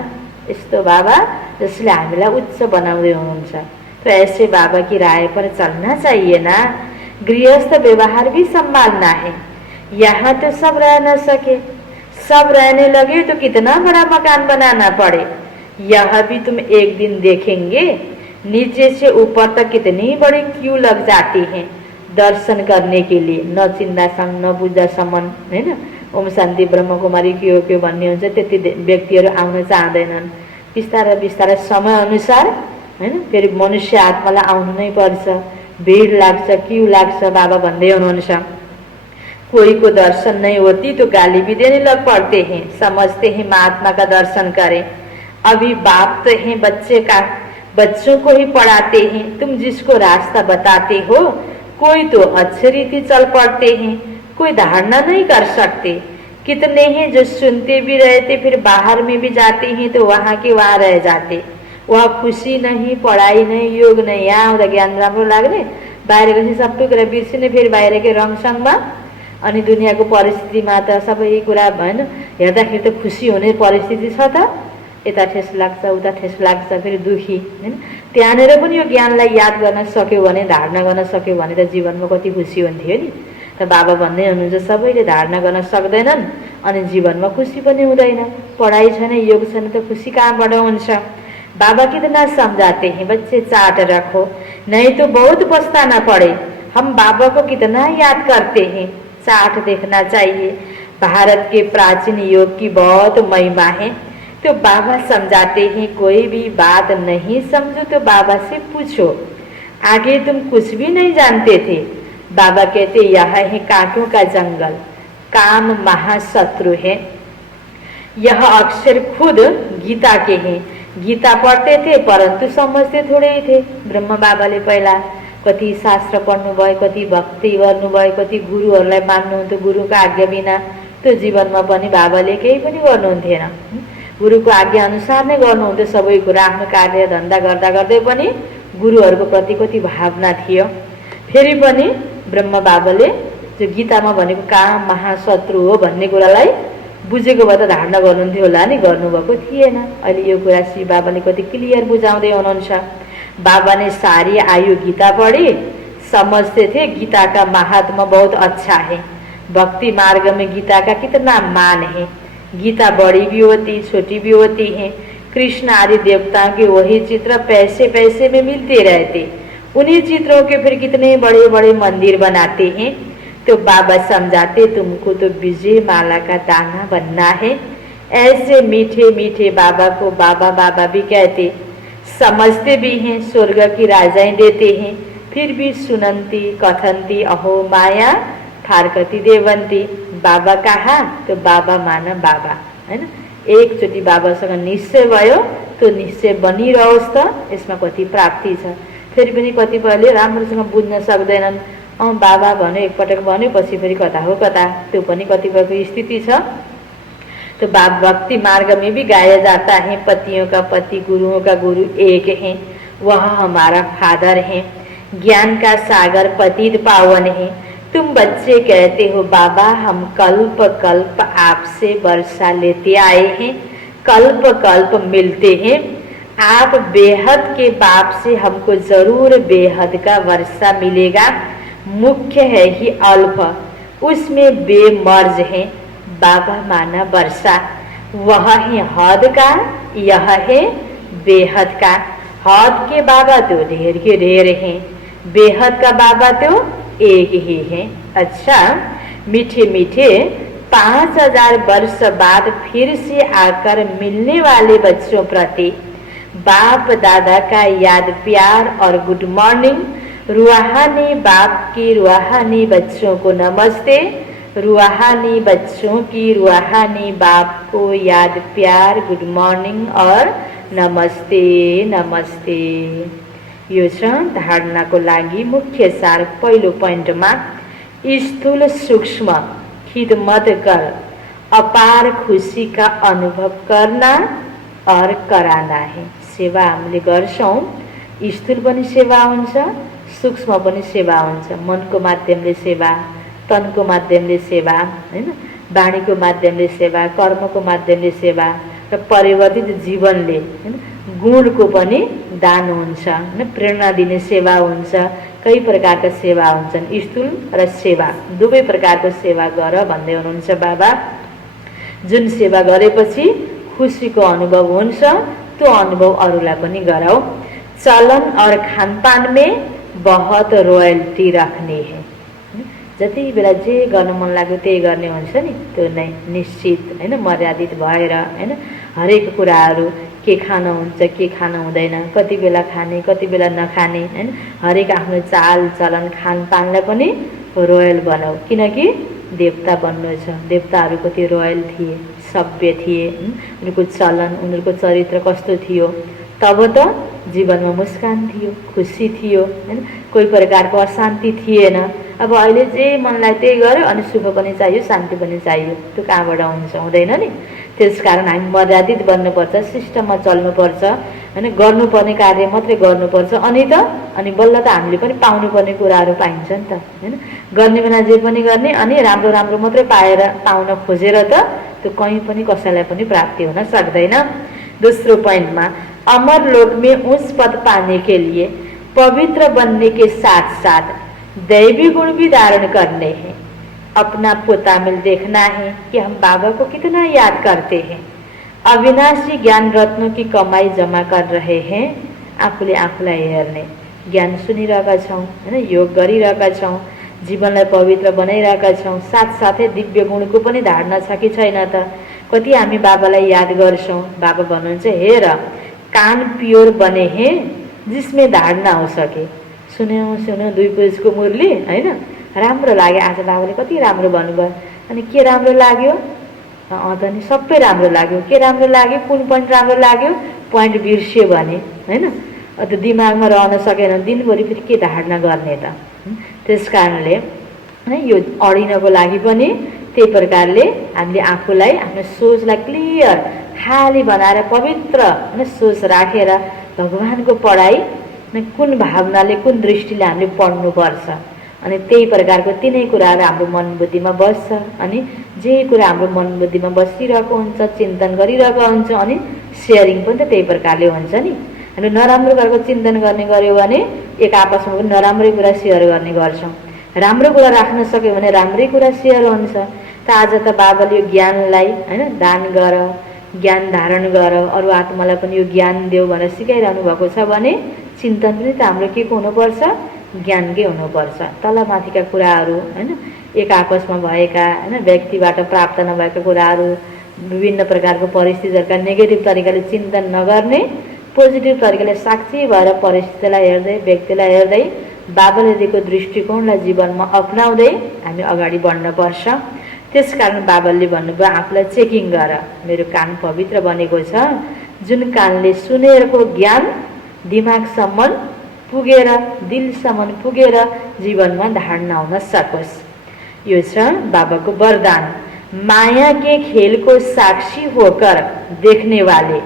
यस्तो बाबा जसले हामीलाई उच्च बनाउँदै हुनुहुन्छ, तो ऐसे बाबा की राय पर चलना चाहिए ना। गृहस्थ व्यवहार भी संभालना है। यहाँ तो सब रह न सके, सब रहने लगे तो कितना बड़ा मकान बनाना पड़े। यह भी तुम एक दिन देखेंगे, नीचे से ऊपर तक कितनी बड़ी क्यू लग जाती है दर्शन करने के लिए। न चिन्दासम्म न बुझ्दासम्म हैन, ओम शान्ति ब्रह्मकुमारी के हो भन्ने हुन्छ। त्यति व्यक्तिहरू आउन चाहँदैनन्। बिस्तारै बिस्तारै समय अनुसार हैन फेरि मनुष्य आत्मालाई आउनु नै पर्छ। भीड़ लाग्छ, क्यू लाग्छ। बाबा भन्दै हुनुहुन्छ कोई को दर्शन नहीं होती तो गाली भी देने लग पड़ते हैं, समझते हैं महात्मा का दर्शन करें। अभी बाप तो हैं बच्चे का, बच्चों को ही पढ़ाते हैं। तुम जिसको रास्ता बताते हो, कोई तो अच्छी रीति चल पड़ते हैं, कोई धारणा नहीं कर सकते। कितने हैं जो सुनते भी रहते फिर बाहर में भी जाते हैं तो वहाँ के वहाँ रह जाते। वहाँ खुशी नहीं, पढाइ नहीं, योग नहीं। यहाँ आउँदा ज्ञान राम्रो लाग्ने, बाहिर गएपछि सब कुरा बिर्सिने, फेरि बाहिरकै रङसङमा अनि दुनियाँको परिस्थितिमा त सबै कुरा भएन हेर्दाखेरि त खुसी हुने परिस्थिति छ त, यता ठेस लाग्छ उता ठेस लाग्छ, फेरि दुखी हैन। त्यहाँनिर पनि यो ज्ञानलाई याद गर्न सक्यो भने, धारणा गर्न सक्यो भने त जीवनमा कति खुसी हुन्थ्यो नि। त बाबा भन्दै हुनुहुन्छ सबैले धारणा गर्न सक्दैनन् अनि जीवनमा खुसी पनि हुँदैन। पढाइ छैन, योग छैन त खुसी कहाँबाट हुन्छ? बाबा कितना समझाते हैं, बच्चे चाट रखो नहीं तो बहुत पछताना पड़े। हम बाबा को कितना याद करते हैं, चाट देखना चाहिए। भारत के प्राचीन योग की बहुत महिमा है। तो बाबा समझाते हैं कोई भी बात नहीं समझो तो बाबा से पूछो, आगे तुम कुछ भी नहीं जानते थे। बाबा कहते यह है कांटों का जंगल, काम महाशत्रु है। यह अक्षर खुद गीता के हैं। गीता पढ्थे थे परन्तु समझ्थे थोड़ै थे। ब्रह्म बाबाले पहिला कति शास्त्र पढ्नुभयो, कति भक्ति गर्नुभयो, कति गुरुहरूलाई मान्नुहुन्थ्यो। गुरुको आज्ञा बिना त्यो जीवनमा पनि बाबाले केही पनि गर्नुहुन्थेन। गुरुको आज्ञा अनुसार नै गर्नुहुन्थ्यो सबै कुरा। आफ्नो कार्य धन्दा गर्दा गर्दै पनि गुरुहरूको प्रति कति भावना थियो। फेरि पनि ब्रह्म बाबाले जो गीतामा भनेको काम महाशत्रु हो भन्ने कुरालाई बुझेको भए त धारणा गर्नुहुन्थ्यो होला नि, गर्नुभएको थिएन। अहिले यो कुरा श्री बाबाले कति क्लियर बुझाउँदै हुनुहुन्छ। बाबा ने सारी आयु गीता पढ़ी, समझते थे गीता का महात्मा बहुत अच्छा है। भक्ति मार्ग में गीता का कितना मान है। गीता बड़ी भी होती, छोटी भी होती है। कृष्ण आदि देवताओं के वही चित्र पैसे पैसे में मिलते रहते। उन्हीं चित्रों के फिर कितने बड़े बड़े मंदिर बनाते हैं। तो बाबा समझाते तुमको तो विजय माला का दाना बनना है। ऐसे मीठे मीठे बाबा को बाबा बाबा भी कहते, समझते भी हैं, स्वर्ग की राजाएं देते हैं। फिर भी सुनंती कथंती अहो माया फारकती देवंती। बाबा कहा तो बाबा माना बाबा, हैन। एकचोटि बाबासँग निश्चय भयो तो निश्चय बनिरहोस् त, यसमा कति प्राप्ति छ। फेरि पनि कतिपयले राम्रोसँग बुझ्न सक्दैनन्। बाबा भन्यो, एकपटक भन्यो, पछि फेरि कता हो कता, त्यो पनि कतिपयको स्थिति छ। तो भक्ति मार्ग में भी गाया जाता है, पतियों का पति गुरुओं का गुरु एक है, वह हमारा फादर है। ज्ञान का सागर पतित पावन है। तुम बच्चे कहते हो बाबा हम कल्प कल्प आपसे वर्षा लेते आए हैं, कल्प कल्प मिलते हैं। आप बेहद के बाप से हमको जरूर बेहद का वर्षा मिलेगा। मुख्य है ही अल्प, उसमें बेमर्ज है। बाबा माना वर्षा, वह है हद का, यह है बेहद का। हद के बाबा तो ढेर के ढेर हैं, बेहद का बाबा तो एक ही है। अच्छा, मीठे मीठे 5000 वर्ष बाद फिर से आकर मिलने वाले बच्चों प्रति बाप दादा का याद प्यार और गुड मॉर्निंग। रूहानी बाप की रूहानी बच्चों को नमस्ते। रूहानी बच्चों की रूहानी बाप को याद प्यार, गुड मॉर्निंग और नमस्ते नमस्ते। यो छ धारणाको लागि मुख्य सार। पहिलो पोइन्टमा स्थूल सूक्ष्म खिदमत कर अपार खुशी का अनुभव करना और कराना है। सेवा हामीले गर्छौँ, स्थूल पनि सेवा हुन्छ, सूक्ष्म पनि सेवा हुन्छ। मनको माध्यमले सेवा, तनको माध्यमले सेवा, हैन, वाणीको माध्यमले सेवा, कर्मको माध्यमले सेवा र परिवर्तित जीवनले हैन गुणको पनि दान हुन्छ, हैन, प्रेरणा दिने सेवा हुन्छ। कई प्रकारका सेवा हुन्छन्, स्थूल र सेवा दुवै प्रकारको सेवा गर भन्दै हुनुहुन्छ बाबा। जुन सेवा गरेपछि खुसीको अनुभव हुन्छ त्यो अनुभव अरूलाई पनि गराऊ। चलन और खानपान में बहुत रोयल्टी रखने है। जति बेला जे गर्न मन लाग्यो त्यही गर्ने हुन्छ नि, त्यो नै निश्चित हैन मर्यादित भएर हैन हरेक कुराहरू के खान हुन्छ के खान हुँदैन, कति बेला खाने कति बेला नखाने हैन हरेक आफ्नो चाल चलन खानपानलाई पनि रोयल बनाऊ। किनकि देवता बन्नु छ। देवताहरू कति रोयल थिए, सभ्य थिए, उनीहरूको चलन उनीहरूको चरित्र कस्तो थियो। तब त जीवनमा मुस्कान थियो, खुसी थियो, हैन कोही प्रकारको अशान्ति थिएन। अब अहिले जे मनलाई त्यही गर्यो अनि सुख पनि चाहियो, शान्ति पनि चाहियो, त्यो कहाँबाट हुन्छ? हुँदैन नि। त्यसकारण हामी मर्यादित बन्नुपर्छ, सिस्टममा चल्नुपर्छ, हैन गर्नुपर्ने कार्य मात्रै गर्नुपर्छ। अनि बल्ल त हामीले पनि पाउनुपर्ने कुराहरू पाइन्छ नि त, हैन। गर्ने बेला जे पनि गर्ने अनि राम्रो राम्रो मात्रै पाउन खोजेर त त्यो कहीँ पनि कसैलाई पनि प्राप्ति हुन सक्दैन। दोस्रो पोइन्टमा, अमर लोक में उच्च पद पाने के लिए पवित्र बनने के साथ साथ दैवी गुण भी धारण करने हैं। अपना पोता में देखना है कि हम बाबा को कितना याद करते हैं। अविनाशी ज्ञान रत्नों की कमाई जमा कर रहे हैं। आफूले आफूलाई हेर्ने, ज्ञान सुनिरहेका छौँ, हैन योग गरिरहेका छौँ, जीवनलाई पवित्र बनाइरहेका छौँ, साथसाथै दिव्य गुणको पनि धारणा छ कि छैन त? कति हामी बाबालाई याद गर्छौँ। बाबा भन्नुहुन्छ, हेर कान प्योर बने हैं जिसमें धारणा हो सके। सुन्यो 2 पेजको मुरली, हैन राम्रो लाग्यो। आज बाबाले कति राम्रो भन्नुभयो। अनि के राम्रो लाग्यो? त नि सबै राम्रो लाग्यो। के राम्रो लाग्यो? कुन पोइन्ट राम्रो लाग्यो? पोइन्ट बिर्स्यो भने, हैन त्यो दिमागमा रहन सकेन दिनभरि फेरि के धारणा गर्ने त? त्यस कारणले यो अडिनको लागि पनि त्यही प्रकारले हामीले आफूलाई आफ्नो सोचलाई क्लियर खाली बनाएर पवित्र हैन सोच राखेर भगवानको पढाइ कुन भावनाले कुन दृष्टिले हामीले पढ्नुपर्छ। अनि त्यही प्रकारको तिनै कुराहरू हाम्रो मन बुद्धिमा बस्छ। अनि जे कुरा हाम्रो मन बुद्धिमा बसिरहेको हुन्छ, चिन्तन गरिरहेको हुन्छ, अनि सेयरिङ पनि त त्यही प्रकारले हुन्छ नि। हामीले नराम्रो कुराको चिन्तन गर्ने गऱ्यो भने एक आपसमा पनि नराम्रै कुरा सेयर गर्ने गर्छौँ। राम्रो कुरा राख्न सक्यो भने राम्रै कुरा सेयर हुन्छ। त आज त बाबाले यो ज्ञानलाई हैन दान गर, ज्ञान धारण गर, अरू आत्मालाई पनि यो ज्ञान देऊ भनेर सिकाइरहनु भएको छ भने चिन्तन पनि त हाम्रो के को हुनुपर्छ? ज्ञानकै हुनुपर्छ। तलमाथिका कुराहरू हैन एक आपसमा भएका हैन व्यक्तिबाट प्राप्त नभएका कुराहरू, विभिन्न प्रकारको परिस्थितिहरूका नेगेटिभ तरिकाले चिन्तन नगर्ने, पोजिटिभ तरिकाले साक्षी भएर परिस्थितिलाई हेर्दै व्यक्तिलाई हेर्दै बाबाले दिएको दृष्टिकोणलाई जीवनमा अपनाउँदै हामी अगाडि बढ्नुपर्छ। त्यसकारण बाबाले भन्नुभयो आफूलाई चेकिङ गर। मेरो कान पवित्र बनेको छ, जुन कानले सुनेको ज्ञान दिमागसम्म पुगेर दिलसम्म पुगेर जीवनमा धारणा हुन सकोस्। यो छ बाबाको वरदान। माया के खेल को साक्षी होकर देखने वाले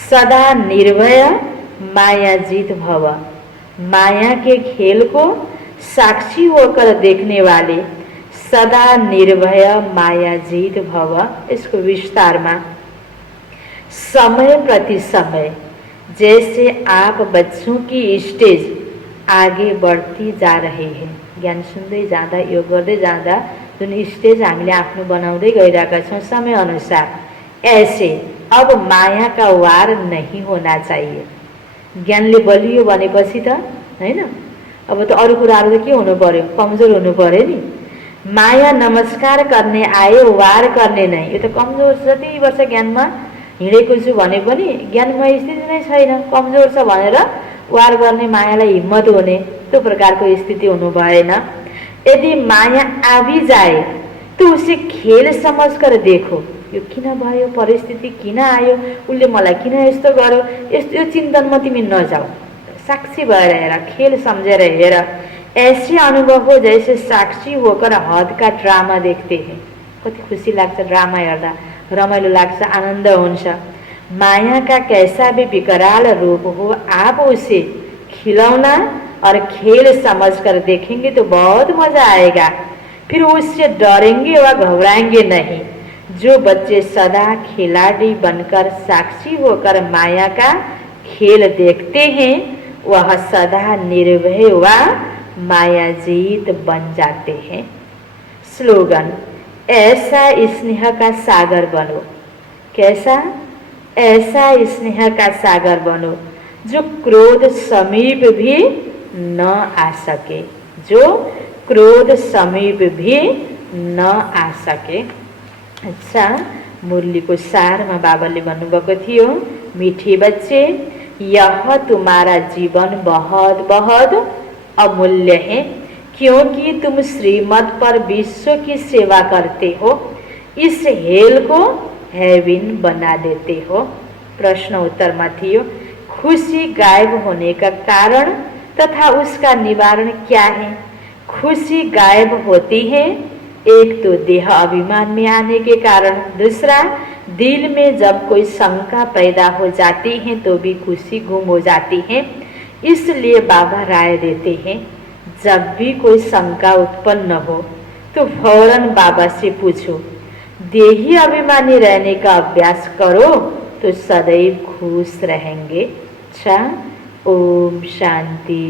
सदा निर्भय माया जीत भव। माया के खेल को साक्षी होकर देखने वाले सदा निर्भय माया जीत भव। इसको विस्तार में, समय प्रति समय जैसे आप बच्चों की स्टेज आगे बढ़ती जा रही है। ज्ञान सुन्दै जाँदा योग गर्दै जाँदा जुन स्टेज हामीले आफ्नो बनाउँदै गइरहेका छौँ समय अनुसार, ऐसे अब माया का वार नहीं होना चाहिए। ज्ञानले बलियो भनेपछि त हैन अब त अरू कुराहरू त के हुनु पर्यो? कमजोर हुनु पर्यो नि। माया नमस्कार करने आए वार करने नहीं। यो त कमजोर छ। जति वर्ष ज्ञानमा हिँडेको छु भने पनि ज्ञानमा स्थिति नै छैन, कमजोर छ भनेर वार गर्ने, मायालाई हिम्मत हुने त्यो प्रकारको स्थिति हुनु भएन। यदि माया आ भी जाए तो उसे खेल समझकर देखो। यो किन भयो, परिस्थिति किन आयो, उसले मलाई किन यस्तो गर्यो, यो चिन्तनमा तिमी नजाऊ, साक्षी भएर हेर, खेल सम्झेर हेर। ऐसे अनुभव हो जैसे साक्षी होकर हद का ड्रामा देखते हैं। कति खुसी लाग्छ ड्रामा हेर्दा, रमाइलो लाग्छ, आनन्द हुन्छ। माया का कैसा भी विकराल रूप हो, आप उसे खिलौना और खेल समझकर देखेंगे तो बहुत मजा आएगा। फिर उससे डरेंगे व घबराएंगे नहीं। जो बच्चे सदा खिलाड़ी बनकर साक्षी होकर माया का खेल देखते हैं, वह सदा निर्भय व मायाजीत बन जाते हैं। स्लोगन: ऐसा स्नेह का सागर बनो। कैसा? ऐसा स्नेह का सागर बनो जो क्रोध समीप भी न आ सके, जो क्रोध समीप भी न आ सके। अच्छा, मुरलीको सारमा बाबाले भन्नुभएको थियो, मीठे बच्चे, यह तुम्हारा जीवन बहुत बहुत अमूल्य है, क्योंकि तुम श्रीमत पर विश्व की सेवा करते हो, इस हेल को हेविन बना देते हो। प्रश्न उत्तर में थियो, खुशी गायब होने का कारण तथा उसका निवारण क्या है? खुशी गायब होती है, एक तो देह अभिमान में आने के कारण, दूसरा दिल में जब कोई शंका पैदा हो जाती है तो भी खुशी गुम हो जाती है। इसलिए बाबा राय देते हैं, जब भी कोई शंका उत्पन्न हो तो फौरन बाबा से पूछो। देही अभिमानी रहने का अभ्यास करो तो सदैव खुश रहेंगे। अच्छा, ओम शांति।